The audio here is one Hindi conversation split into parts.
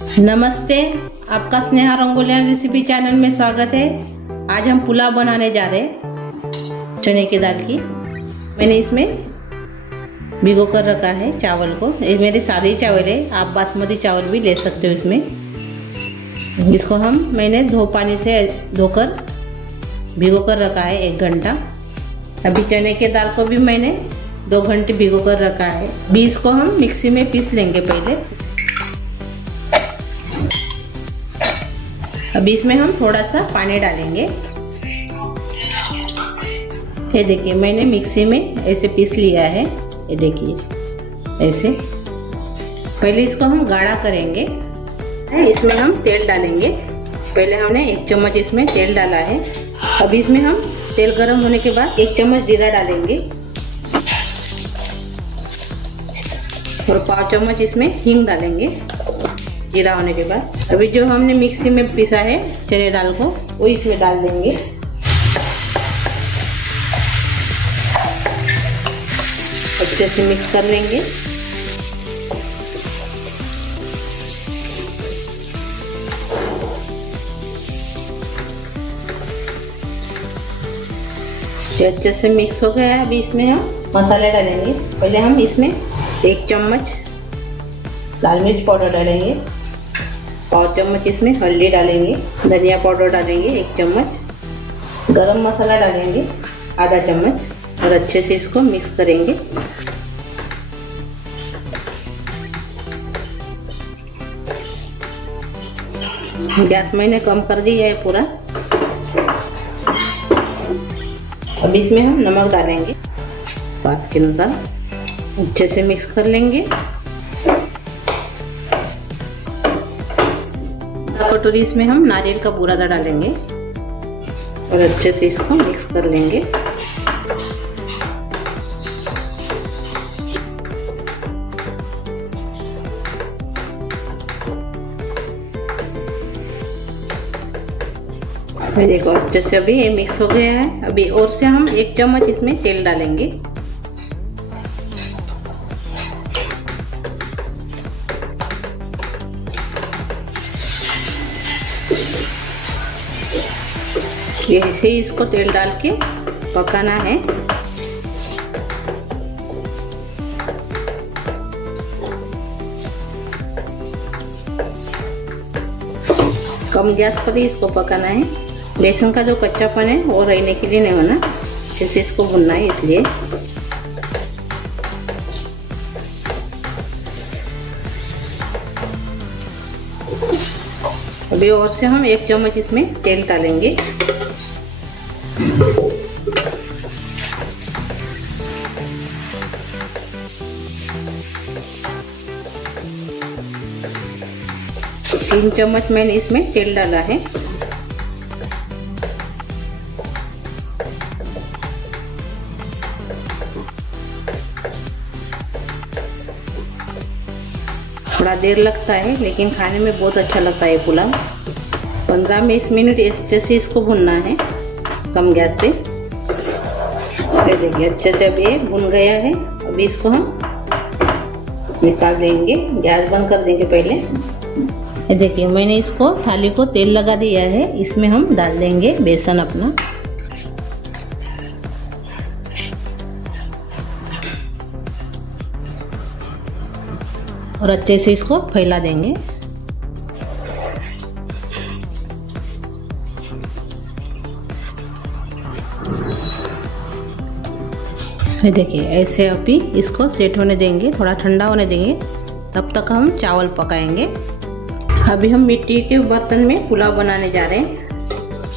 नमस्ते, आपका स्नेहा रंगोलिया रेसिपी चैनल में स्वागत है। आज हम पुलाव बनाने जा रहे हैं चने की दाल की। मैंने इसमें भिगो कर रखा है चावल को। ये मेरे सादे चावल है, आप बासमती चावल भी ले सकते हो इसमें। इसको मैंने पानी से धोकर भिगो कर रखा है 1 घंटा। अभी चने की दाल को भी मैंने 2 घंटे भिगो कर रखा है। अभी इसको हम मिक्सी में पीस लेंगे पहले। अभी इसमें हम थोड़ा सा पानी डालेंगे। ये देखिए, मैंने मिक्सी में ऐसे पीस लिया है। ये देखिए ऐसे। पहले इसको हम गाढ़ा करेंगे। इसमें हम तेल डालेंगे। पहले हमने 1 चम्मच इसमें तेल डाला है। अभी इसमें हम तेल गर्म होने के बाद 1 चम्मच जीरा डालेंगे और 1/4 चम्मच इसमें हींग डालेंगे जीरा होने के बाद। अभी जो हमने मिक्सी में पीसा है चने दाल को, वो इसमें डाल देंगे। अच्छे से मिक्स कर लेंगे। अच्छे से मिक्स हो गया है। अभी इसमें हम मसाले डालेंगे। पहले हम इसमें 1 चम्मच लाल मिर्च पाउडर डालेंगे, 1/4 चम्मच इसमें हल्दी डालेंगे, धनिया पाउडर डालेंगे 1 चम्मच, गरम मसाला डालेंगे आधा चम्मच और अच्छे से इसको मिक्स करेंगे। गैस मैंने कम कर दिया है पूरा। अब इसमें हम नमक डालेंगे स्वाद के अनुसार। अच्छे से मिक्स कर लेंगे। कटोरी इसमें हम नारियल का बूरादा डालेंगे और अच्छे से इसको मिक्स कर लेंगे। देखो अच्छे से अभी ये मिक्स हो गया है। अभी और से हम 1 चम्मच इसमें तेल डालेंगे। ऐसे ही इसको तेल डाल के पकाना है। कम गैस पर ही इसको पकाना है। बेसन का जो कच्चापन है वो रहने के लिए नहीं होना, अच्छे से इसको भुनना है इसलिए। अभी और से हम 1 चम्मच इसमें तेल डालेंगे। तो 3 चम्मच मैंने इसमें तेल डाला है। थोड़ा देर लगता है लेकिन खाने में बहुत अच्छा लगता है पुलाव। 15-20 मिनट अच्छे से इसको भुनना है कम गैस पे। देखिए अच्छे से अभी ये भुन गया है। अभी इसको हम निकाल देंगे। गैस बंद कर देंगे पहले। ये देखिए मैंने इसको थाली को तेल लगा दिया है। इसमें हम डाल देंगे बेसन अपना। और अच्छे से इसको फैला देंगे। ये देखिए ऐसे अभी इसको सेट होने देंगे, थोड़ा ठंडा होने देंगे। तब तक हम चावल पकाएंगे। अभी हम मिट्टी के बर्तन में पुलाव बनाने जा रहे हैं।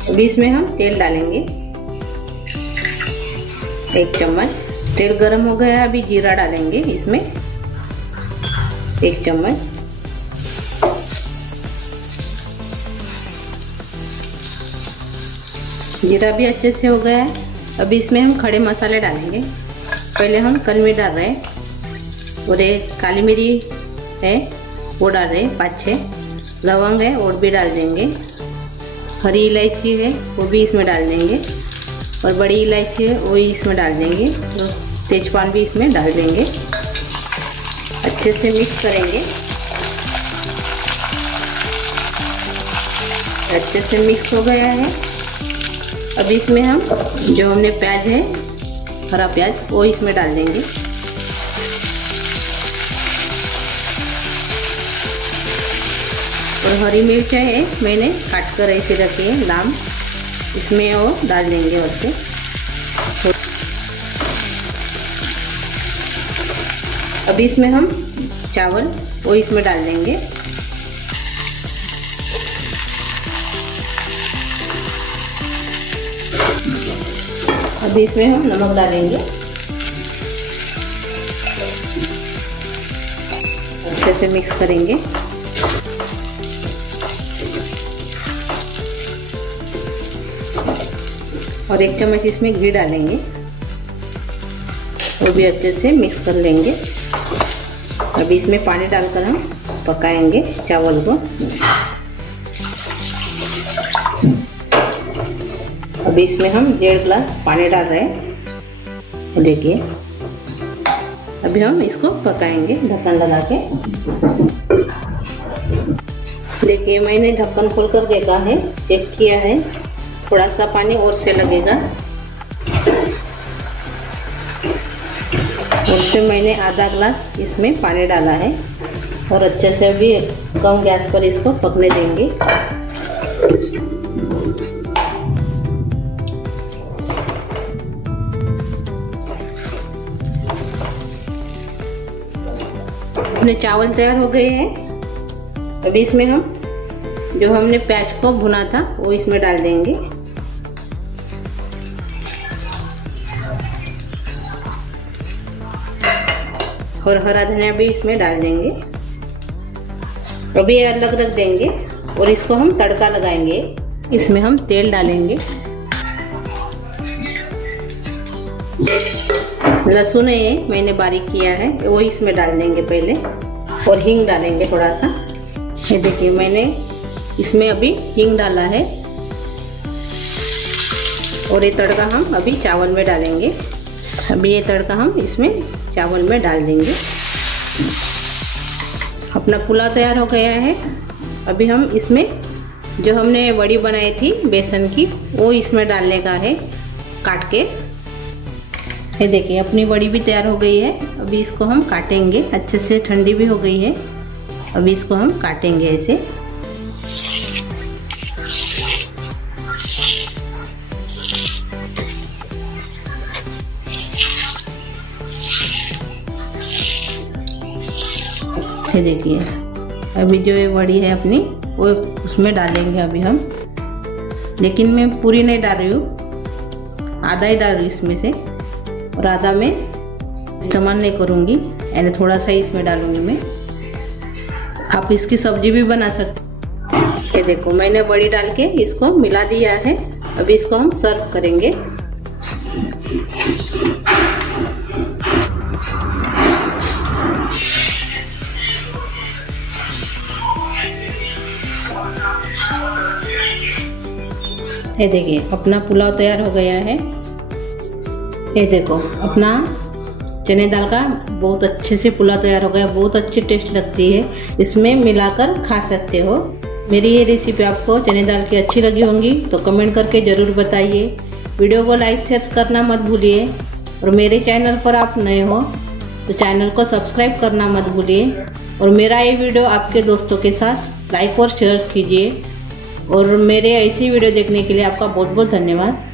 अभी इसमें हम तेल डालेंगे 1 चम्मच। तेल गरम हो गया। अभी जीरा डालेंगे इसमें 1 चम्मच। जीरा भी अच्छे से हो गया है। अभी इसमें हम खड़े मसाले डालेंगे। पहले हम काली मिर्च डाल रहे हैं और एक काली मिरी है वो डाल रहे हैं 5-6। लवंग है और भी डाल देंगे। हरी इलायची है वो भी इसमें डाल देंगे और बड़ी इलायची है वो इसमें डाल देंगे। तो तेजपान भी इसमें डाल देंगे। अच्छे से मिक्स करेंगे। अच्छे से मिक्स हो गया है। अब इसमें हम जो हमने प्याज है, हरा प्याज, वो इसमें डाल देंगे। और हरी मिर्च है मैंने काट कर ऐसे रखी है लाम, इसमें वो डाल देंगे। और से अभी इसमें हम चावल वो इसमें डाल देंगे। अभी इसमें हम नमक डालेंगे, अच्छे से मिक्स करेंगे। और 1 चम्मच इसमें घी डालेंगे, वो भी अच्छे से मिक्स कर लेंगे। अभी इसमें पानी डालकर हम पकाएंगे चावल को। अभी इसमें हम 1.5 गिलास पानी डाल रहे हैं। देखिए अभी हम इसको पकाएंगे ढक्कन लगा के। देखिए मैंने ढक्कन खोलकर देखा है, चेक किया है, थोड़ा सा पानी और से लगेगा। और से मैंने आधा गिलास इसमें पानी डाला है। और अच्छे से अभी कम गैस पर इसको पकने देंगे। अपने चावल तैयार हो गए हैं। अभी इसमें हम जो हमने प्याज को भुना था वो इसमें डाल देंगे। और हरा धनिया भी इसमें डाल देंगे। अभी अलग रख देंगे और इसको हम तड़का लगाएंगे। इसमें हम तेल डालेंगे, लहसुन है मैंने बारीक किया है वो इसमें डाल देंगे पहले। और हींग डालेंगे थोड़ा सा। ये देखिए मैंने इसमें अभी हींग डाला है। और ये तड़का हम अभी चावल में डालेंगे। अभी ये तड़का हम इसमें चावल में डाल देंगे। अपना पुलाव तैयार हो गया है। अभी हम इसमें जो हमने वड़ी बनाई थी बेसन की वो इसमें डालने का है काट के। ये देखिए अपनी वड़ी भी तैयार हो गई है। अभी इसको हम काटेंगे, अच्छे से ठंडी भी हो गई है। अभी इसको हम काटेंगे ऐसे। ये देखिए अभी जो ये वड़ी है अपनी वो उसमें डालेंगे अभी हम। लेकिन मैं पूरी नहीं डाल रही हूँ, आधा ही डाल रही हूँ इसमें से। और आधा मैं इस्तेमाल नहीं करूँगी, यानी थोड़ा सा इसमें डालूंगी मैं। आप इसकी सब्जी भी बना सकते। ये देखो मैंने बड़ी डाल के इसको मिला दिया है। अभी इसको हम सर्व करेंगे। ये देखिए अपना पुलाव तैयार हो गया है। ये देखो अपना चने दाल का बहुत अच्छे से पुलाव तैयार हो गया। बहुत अच्छी टेस्ट लगती है, इसमें मिलाकर खा सकते हो। मेरी ये रेसिपी आपको चने दाल की अच्छी लगी होंगी तो कमेंट करके ज़रूर बताइए। वीडियो को लाइक शेयर करना मत भूलिए। और मेरे चैनल पर आप नए हो तो चैनल को सब्सक्राइब करना मत भूलिए। और मेरा ये वीडियो आपके दोस्तों के साथ लाइक और शेयर कीजिए। और मेरे ऐसी वीडियो देखने के लिए आपका बहुत बहुत धन्यवाद।